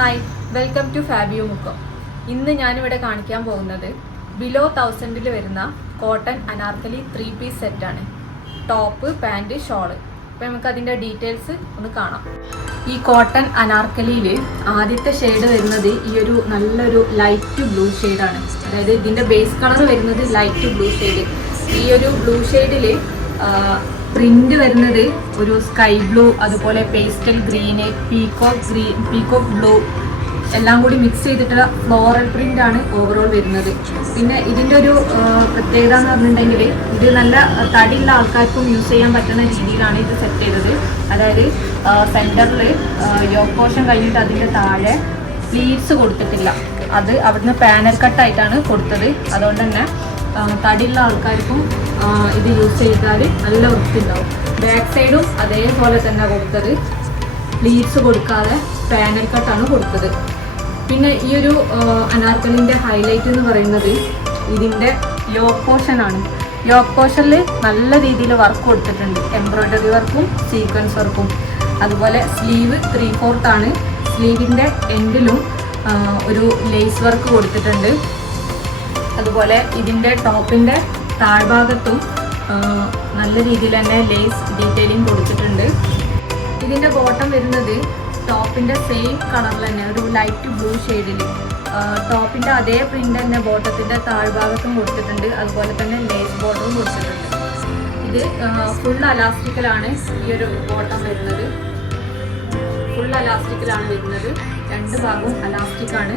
Hi, welcome to Fabio Mukkam. ഇന്ന് ഞാനിവിടെ കാണിക്കാൻ പോകുന്നത് ബിലോ 1000 വരുന്ന കോട്ടൺ അനാർക്കലി 3 പീസ് സെറ്റാണ്. ടോപ്പ്, പാൻറ്, ഷോള്. അപ്പോൾ നമുക്ക് അതിൻ്റെ ഡീറ്റെയിൽസ് ഒന്ന് കാണാം. ഈ കോട്ടൺ അനാർക്കലിയിൽ ആദ്യത്തെ ഷെയ്ഡ് വരുന്നത് ഈ ഒരു നല്ലൊരു ലൈറ്റ് ബ്ലൂ ഷെയ്ഡാണ്. അതായത് ഇതിൻ്റെ ബേസ് കളർ വരുന്നത് ലൈറ്റ് ബ്ലൂ ഷെയ്ഡ്. ഈ ഒരു ബ്ലൂ ഷെയ്ഡിൽ പ്രിന്റ് വരുന്നത് ഒരു സ്കൈ ബ്ലൂ, അതുപോലെ പേസ്റ്റൽ ഗ്രീന്, പീകോക്ക് ബ്ലൂ എല്ലാം കൂടി മിക്സ് ചെയ്തിട്ടുള്ള ഫ്ലോറൽ പ്രിന്റ് ആണ് ഓവറോൾ വരുന്നത്. പിന്നെ ഇതിൻ്റെ ഒരു പ്രത്യേകത എന്ന് പറഞ്ഞിട്ടുണ്ടെങ്കിൽ ഇത് നല്ല തടിയുള്ള ആൾക്കാർക്കും യൂസ് ചെയ്യാൻ പറ്റുന്ന രീതിയിലാണ് ഇത് സെറ്റ് ചെയ്തത്. അതായത് സെൻറ്ററിൽ യോക്ക് പോർഷൻ കഴിഞ്ഞിട്ട് അതിൻ്റെ താഴെ പ്ലീറ്റ്സ് കൊടുത്തിട്ടില്ല. അത് അവിടുന്ന് പാനൽ കട്ടായിട്ടാണ് കൊടുത്തത്. അതുകൊണ്ട് തന്നെ തടിയുള്ള ആൾക്കാർക്കും ഇത് യൂസ് ചെയ്താൽ നല്ല വൃത്തിയുണ്ടാവും. ബാക്ക് സൈഡും അതേപോലെ തന്നെ കൊടുത്തത്, പ്ലീറ്റ്സ് കൊടുക്കാതെ പാനൽ കട്ടാണ് കൊടുത്തത്. പിന്നെ ഈ ഒരു അനാർക്കലിൻ്റെ ഹൈലൈറ്റ് എന്ന് പറയുന്നത് ഇതിൻ്റെ യോക്ക് പോർഷനാണ്. യോക്ക് പോർഷനിൽ നല്ല രീതിയിൽ വർക്ക് കൊടുത്തിട്ടുണ്ട്, എംബ്രോയ്ഡറി വർക്കും സീക്വൻസ് വർക്കും. അതുപോലെ സ്ലീവ് 3/4 ആണ്. സ്ലീവിൻ്റെ എൻഡിലും ഒരു ലേസ് വർക്ക് കൊടുത്തിട്ടുണ്ട്. അതുപോലെ ഇതിൻ്റെ ടോപ്പിൻ്റെ താഴ്ഭാഗത്തും നല്ല രീതിയിൽ തന്നെ ലേസ് ഡീറ്റെയിലിംഗ് കൊടുത്തിട്ടുണ്ട്. ഇതിൻ്റെ ബോട്ടം വരുന്നത് ടോപ്പിൻ്റെ സെയിം കളറിൽ തന്നെ ഒരു ലൈറ്റ് ബ്ലൂ ഷെയ്ഡിൽ ടോപ്പിൻ്റെ അതേ പ്രിൻ്റ് തന്നെ ബോട്ടത്തിൻ്റെ താഴ്ഭാഗത്തും കൊടുത്തിട്ടുണ്ട്. അതുപോലെ തന്നെ ലേസ് ബോട്ടവും കൊടുത്തിട്ടുണ്ട്. ഇത് ഫുൾ അലാസ്റ്റിക്കിലാണ് ഈ ഒരു ബോട്ടം വരുന്നത്. ഫുൾ അലാസ്റ്റിക്കിലാണ് വരുന്നത്. രണ്ട് ഭാഗവും അലാസ്റ്റിക്കാണ്.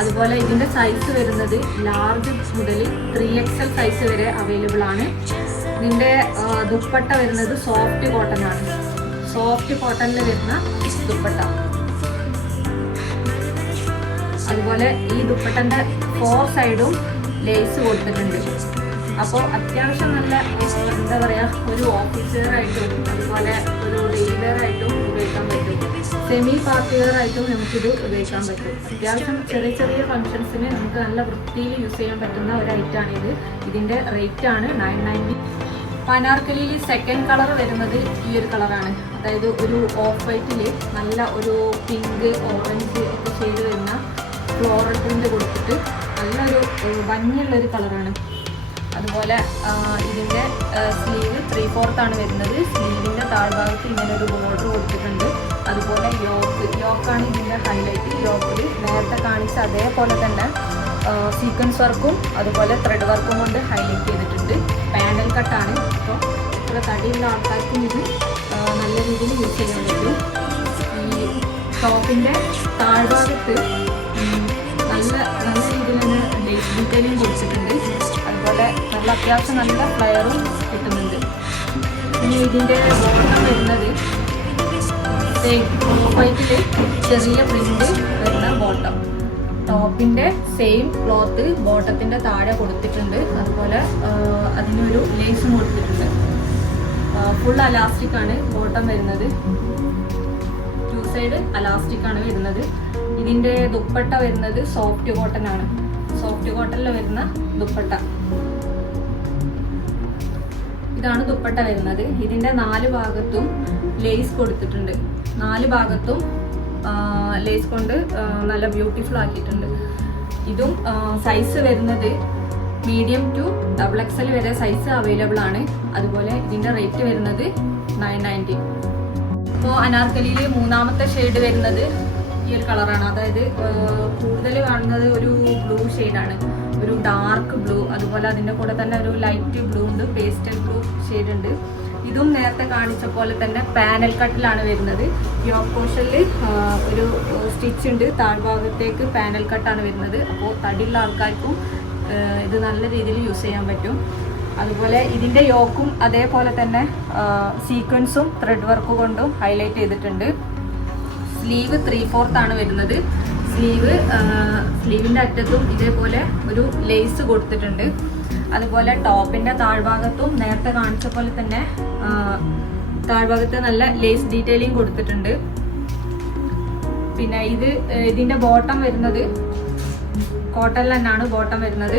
അതുപോലെ ഇതിൻ്റെ സൈസ് വരുന്നത് ലാർജ് മുതൽ 3XL സൈസ് വരെ അവൈലബിൾ ആണ്. ഇതിൻ്റെ ദുപ്പട്ട വരുന്നത് സോഫ്റ്റ് കോട്ടൺ ആണ്. സോഫ്റ്റ് കോട്ടണിൽ വരുന്ന ദുപ്പട്ട. അതുപോലെ ഈ ദുപ്പട്ടൻ്റെ 4 സൈഡും ലേസ് കൊടുത്തിട്ടുണ്ട്. അപ്പോൾ അത്യാവശ്യം നല്ല എന്താ പറയുക, ഒരു ഓഫീസറായിട്ടും അതുപോലെ ഒരു ഡെയിലി വെയർ ആയിട്ടും ഉപയോഗിക്കാൻ പറ്റും. സെമി പാർട്ടി വെയർ ആയിട്ടും നമുക്കിത് ഉപയോഗിക്കാൻ പറ്റും. അത്യാവശ്യം ചെറിയ ചെറിയ ഫങ്ഷൻസിന് നമുക്ക് നല്ല വൃത്തിയിൽ യൂസ് ചെയ്യാൻ പറ്റുന്ന ഒരു ഐറ്റമാണിത്. ഇതിൻ്റെ റേറ്റാണ് 990. അനാർക്കലിയിൽ സെക്കൻഡ് കളർ വരുന്നത് ഈ ഒരു കളറാണ്. അതായത് ഒരു ഓഫ് വൈറ്റിൽ നല്ല ഒരു പിങ്ക്, ഓറഞ്ച് ഒക്കെ ഷെയ്ഡ് വരുന്ന ഫ്ലോറൽ പ്രിന്റ് കൊടുത്തിട്ട് നല്ലൊരു ഭംഗിയുള്ളൊരു കളറാണ്. അതുപോലെ ഇതിൻ്റെ സ്ലീവ് 3/4 ആണ് വരുന്നത്. സ്ലീവിൻ്റെ താഴ്ഭാഗത്ത് ഇങ്ങനെ ഒരു ബോർഡർ കൊടുത്തിട്ടുണ്ട്. അതുപോലെ യോക്കാണ് ഇതിൻ്റെ ഹൈലൈറ്റ്. യോക്കിൽ നേരത്തെ കാണിച്ച അതേപോലെ തന്നെ സീക്വൻസ് വർക്കും അതുപോലെ ത്രെഡ് വർക്കും കൊണ്ട് ഹൈലൈറ്റ് ചെയ്തിട്ടുണ്ട്. പാനൽ കട്ടാണ്. അപ്പോൾ ഇത്ര തടിയുള്ള ആൾക്കാർക്കും ഇത് നല്ല രീതിയിൽ യൂസ് ചെയ്യാൻ പറ്റും. ഈ ടോപ്പിൻ്റെ താഴ്ഭാഗത്ത് നല്ല രീതിയിൽ തന്നെ ഡീറ്റെയിലിംഗ് കൊടുത്തിട്ടുണ്ട്. അതുപോലെ നല്ല അത്യാവശ്യം നല്ല ഫ്ലയറും കിട്ടുന്നുണ്ട്. ഇനി ഇതിൻ്റെ ബോട്ടം വരുന്നത് വൈറ്റിൽ ചെറിയ പ്രിന്റ് വരുന്ന ബോട്ടം. ടോപ്പിൻ്റെ സെയിം ക്ലോത്ത് ബോട്ടത്തിൻ്റെ താഴെ കൊടുത്തിട്ടുണ്ട്. അതുപോലെ അതിനൊരു ലേസും കൊടുത്തിട്ടുണ്ട്. ഫുൾ അലാസ്റ്റിക് ആണ് ബോട്ടം വരുന്നത്. 2 സൈഡ് അലാസ്റ്റിക് ആണ് വരുന്നത്. ഇതിൻ്റെ ദുപ്പട്ട വരുന്നത് സോഫ്റ്റ് കോട്ടൺ ആണ്. സോഫ്റ്റ് കോട്ടണിൽ വരുന്ന ദുപ്പട്ട. ഇതാണ് ദുപ്പട്ട വരുന്നത്. ഇതിൻ്റെ 4 ഭാഗത്തും ലേസ് കൊടുത്തിട്ടുണ്ട്. 4 ഭാഗത്തും ലേസ് കൊണ്ട് നല്ല ബ്യൂട്ടിഫുൾ ആക്കിയിട്ടുണ്ട്. ഇതും സൈസ് വരുന്നത് മീഡിയം ടു XXL വരെ സൈസ് അവൈലബിൾ ആണ്. അതുപോലെ ഇതിൻ്റെ റേറ്റ് വരുന്നത് 990. അപ്പോൾ അനാർക്കലിയിൽ മൂന്നാമത്തെ ഷെയ്ഡ് വരുന്നത് ഈ ഒരു കളറാണ്. അതായത് കൂടുതൽ കാണുന്നത് ഒരു ബ്ലൂ ഷെയ്ഡാണ്, ഒരു ഡാർക്ക് ബ്ലൂ. അതുപോലെ അതിൻ്റെ കൂടെ തന്നെ ഒരു ലൈറ്റ് ബ്ലൂ ഉണ്ട്, പേസ്റ്റൽ ബ്ലൂ ഷെയ്ഡ് ഉണ്ട്. ഇതും നേരത്തെ കാണിച്ച പോലെ തന്നെ പാനൽ കട്ടിലാണ് വരുന്നത്. യോക്ക് പോർഷനിൽ ഒരു സ്റ്റിച്ച് ഉണ്ട്, താഴ്ഭാഗത്തേക്ക് പാനൽ കട്ടാണ് വരുന്നത്. അപ്പോൾ തടിയുള്ള ആൾക്കാർക്കും ഇത് നല്ല രീതിയിൽ യൂസ് ചെയ്യാൻ പറ്റും. അതുപോലെ ഇതിൻ്റെ യോക്കും അതേപോലെ തന്നെ സീക്വൻസും ത്രെഡ് വർക്ക് കൊണ്ടും ഹൈലൈറ്റ് ചെയ്തിട്ടുണ്ട്. സ്ലീവ് 3/4 ആണ് വരുന്നത്. സ്ലീവിൻ്റെ അറ്റത്തും ഇതേപോലെ ഒരു ലേസ് കൊടുത്തിട്ടുണ്ട്. അതുപോലെ ടോപ്പിൻ്റെ താഴ്ഭാഗത്തും നേരത്തെ കാണിച്ച പോലെ തന്നെ താഴ്ഭാഗത്ത് നല്ല ലേസ് ഡീറ്റെയിലിംഗ് കൊടുത്തിട്ടുണ്ട്. പിന്നെ ഇതിൻ്റെ ബോട്ടം വരുന്നത് കോട്ടണിൽ തന്നെയാണ് ബോട്ടം വരുന്നത്.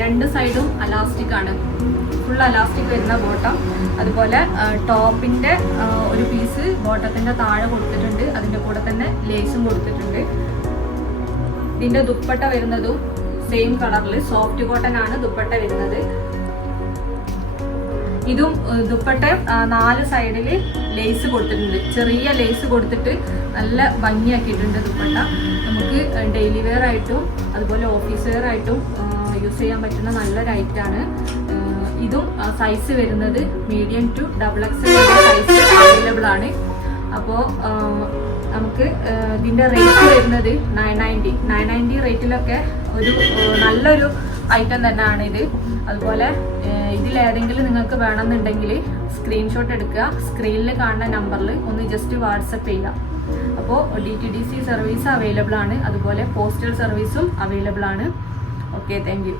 2 സൈഡും അലാസ്റ്റിക് ആണ്. ഫുൾ അലാസ്റ്റിക് വരുന്ന ബോട്ടം. അതുപോലെ ടോപ്പിൻ്റെ ഒരു പീസ് ബോട്ടത്തിന്റെ താഴെ കൊടുത്തിട്ടുണ്ട്. അതിന്റെ കൂടെ തന്നെ ലേസും കൊടുത്തിട്ടുണ്ട്. ഇതിന്റെ ദുപ്പട്ട വരുന്നതും സെയിം കളറിൽ സോഫ്റ്റ് കോട്ടൺ ആണ് ദുപ്പട്ട വരുന്നത്. ഇതും ദുപ്പട്ട 4 സൈഡിൽ ലേസ് കൊടുത്തിട്ടുണ്ട്. ചെറിയ ലേസ് കൊടുത്തിട്ട് നല്ല ഭംഗിയാക്കിയിട്ടുണ്ട് ദുപ്പട്ട. നമുക്ക് ഡെയിലി വെയർ ആയിട്ടും അതുപോലെ ഓഫീസ് വെയർ ആയിട്ടും യൂസ് ചെയ്യാൻ പറ്റുന്ന നല്ലൊരു ഐറ്റാണ്. ഇതും സൈസ് വരുന്നത് medium to XXL size available ആണ്. അപ്പോൾ നമുക്ക് ഇതിൻ്റെ റേറ്റ് വരുന്നത് 990 റേറ്റിലൊക്കെ ഒരു നല്ലൊരു ഐറ്റം തന്നെയാണ് ഇത്. അതുപോലെ ഇതിലേതെങ്കിലും നിങ്ങൾക്ക് വേണമെന്നുണ്ടെങ്കിൽ സ്ക്രീൻഷോട്ട് എടുക്കുക, സ്ക്രീനിൽ കാണുന്ന നമ്പറിൽ ഒന്ന് ജസ്റ്റ് വാട്സപ്പ് ചെയ്യുക. അപ്പോൾ DTDC സർവീസ് അവൈലബിൾ ആണ്, അതുപോലെ പോസ്റ്റൽ സർവീസും അവൈലബിൾ ആണ്. Okay, thank you.